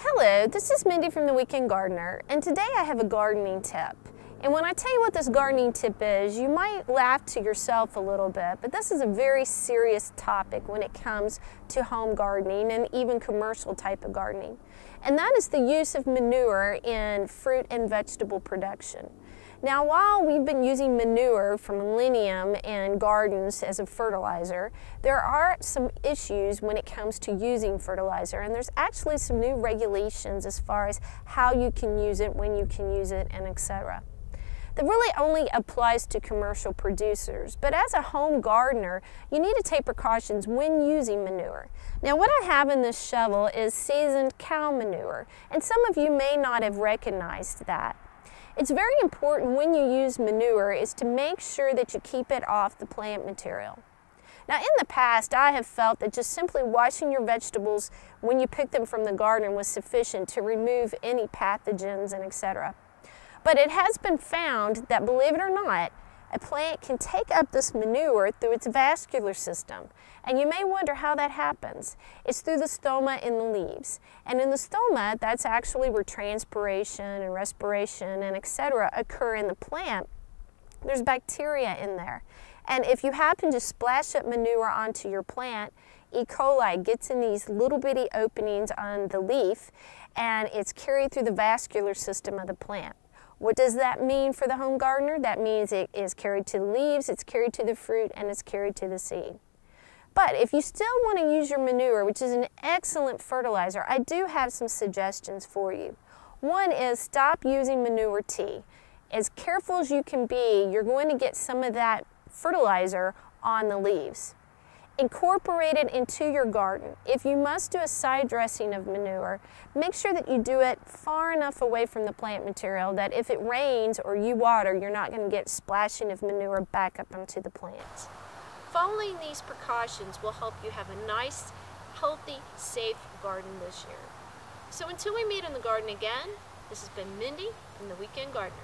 Hello, this is Mindy from the Weekend Gardener, and today I have a gardening tip. And when I tell you what this gardening tip is, you might laugh to yourself a little bit, but this is a very serious topic when it comes to home gardening and even commercial type of gardening. And that is the use of manure in fruit and vegetable production. Now, while we've been using manure for millennium in gardens as a fertilizer, there are some issues when it comes to using fertilizer, and there's actually some new regulations as far as how you can use it, when you can use it, and etc. That really only applies to commercial producers, but as a home gardener, you need to take precautions when using manure. Now, what I have in this shovel is seasoned cow manure, and some of you may not have recognized that. It's very important when you use manure is to make sure that you keep it off the plant material. Now, in the past, I have felt that just simply washing your vegetables when you pick them from the garden was sufficient to remove any pathogens and etc. But it has been found that, believe it or not, a plant can take up this manure through its vascular system. And you may wonder how that happens. It's through the stoma in the leaves. And in the stoma, that's actually where transpiration and respiration and etc. occur in the plant. There's bacteria in there. And if you happen to splash up manure onto your plant, E. coli gets in these little bitty openings on the leaf, and it's carried through the vascular system of the plant. What does that mean for the home gardener? That means it is carried to the leaves, it's carried to the fruit, and it's carried to the seed. But if you still want to use your manure, which is an excellent fertilizer, I do have some suggestions for you. One is stop using manure tea. As careful as you can be, you're going to get some of that fertilizer on the leaves. Incorporate it into your garden. If you must do a side dressing of manure, make sure that you do it far enough away from the plant material that if it rains or you water, you're not going to get splashing of manure back up onto the plants. Following these precautions will help you have a nice, healthy, safe garden this year. So until we meet in the garden again, this has been Mindy from the Weekend Gardener.